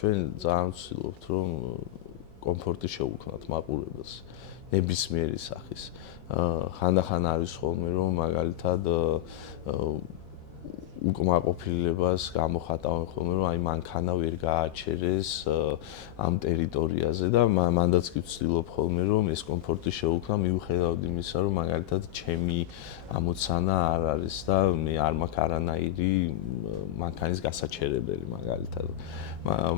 ჩვენ ძალიან ვცდილობთ რომ კომფორტი შევუქმნათ მაყურებელს ნებისმიერი სახის. ხანდახან არის ხოლმე რომ მაგალითად უკმაყოფილებას გამოხატავენ ხოლმე რომ აი მანქანა ვერ გააჩერეს ამ ტერიტორიაზე და მანდაც კი ვცდილობ ხოლმე რომ ეს კომფორტი შევუქმნა მიუხედავად იმისა რომ მაგალითად ჩემი ამოცანა არ არის და მე არ მაქვს არანაირი მანქანის გასაჩერებელი მაგალითად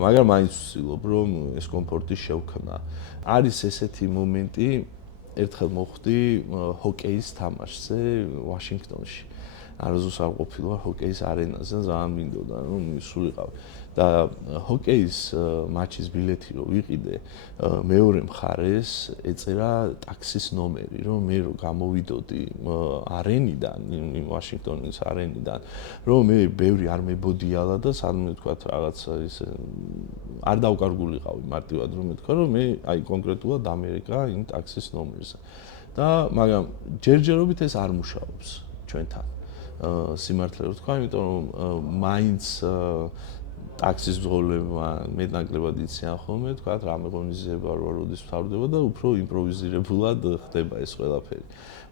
მაგრამ მაინც ვცდილობ რომ ეს კომფორტი შევქმნა არის ესეთი მომენტი ერთხელ მოხვდი ჰოკეის თამაშზე ვაშინგტონში არასდროს არ ყოფილვარ ჰოკეის არენაზე ძალიან მინდოდა რომ სულიყავი და ჰოკეის მატჩის ბილეთი რო ვიყიდე მეორე მხარეს ეწერა ტაქსის ნომერი რომ მე რო გამოვიდოდი არენიდან იმ ვაშინგტონის არენიდან რომ მე ბევრი არ მებოდიალა და სადმე თქვა რაღაცა ის არ დავკარგულიყავი მარტივად რომ მეთქვა რომ მე აი კონკრეტულად ამერიკა იმ ტაქსის ნომერზე და მაგრამ ჯერჯერობით ეს არ მუშაობს ჩვენთან სიმართლე რო თქვა, იმიტომ რომ მაინც ტაქსის ბრძოლებმა მეტნაკლებად იციან ხოლმე, თქვა რა მეღონიზება როდის ვთავრდება და უფრო იმპროვიზირებულად ხდება ეს ყველაფერი.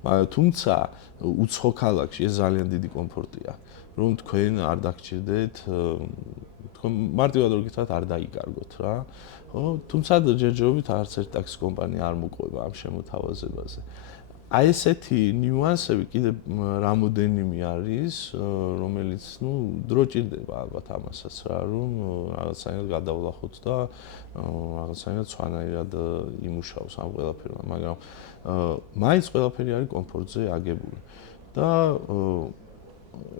მაგრამ თუმცა უცხო ქალაქში ეს ძალიან დიდი კომფორტია, რომ თქვენ არ დაგჭირდეთ, თქვენ მარტივად რო გითხრათ არ დაიკარგოთ რა. ხო, თუმცა ჯერჯერობით არც ერთი ტაქსის კომპანია არ მოყვება ამ შემოთავაზებაზე. აი ესეთი ნიუანსები კიდე რამოდენიმე არის, რომელიც, დრო ჭირდება ალბათ ამასაც რა, რომ რაღაცაირად გადავლახოთ და რაღაცაირად სხვანაირად იმუშაოს ამ ყველაფერმა, მაგრამ მაინც ყველაფერი არის კომფორტზე აგებული. და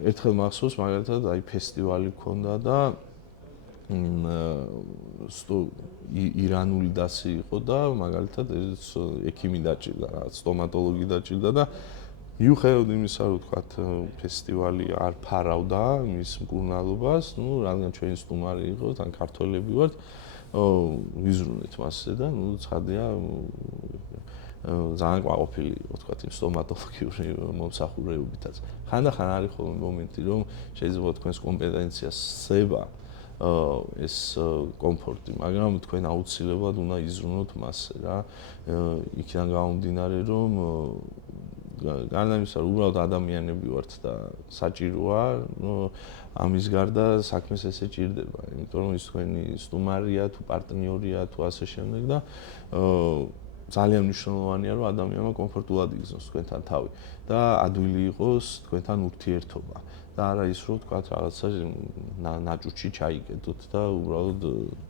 ერთხელ მახსოვს მაგალითად აი ფესტივალი გქონდა და ირანული დასი იყო და მაგალითად ეს ექიმი დაჭირდა, რაღაც სტომატოლოგი დაჭირდა და მიუხედავად იმისა, რომ თქვათ ფესტივალი არ ფარავდა მის მკურნალობას, რადგან ჩვენი სტუმარი იყო, თან ქართველები ვართ, ვიზრუნეთ მასზე და ცხადია ძალიან ყვაყოფილი იყო თქვათ იმ სტომატოლოგიური მომსახურებითაც. ხანდახან არის ხოლმე მომენტი, რომ შეიძლება თქვენს კომპეტენციას სცევა ეს კომფორტი, მაგრამ თქვენ აუცილებლად უნდა იზრუნოთ მასზე რა. იქიდან გამომდინარე, რომ გარდა იმისა, რომ უბრალოდ ადამიანები ვართ და საჭიროა, ამის გარდა საქმეს ესე ჭირდება, იმიტომ რომ ის თქვენი სტუმარია, თუ პარტნიორია, თუ ასე შემდეგ და ძალიან მნიშვნელოვანია, რომ ადამიანმა კომფორტულად იგრძნოს თქვენთან თავი და ადვილი იყოს თქვენთან ურთიერთობა. და არა ის რომ თქვა რაღაცა ნაჭუჭი ჩაიგდოთ და უბრალოდ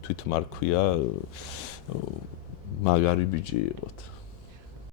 თვითმარქვია მაგარი ბიჭი იყოთ.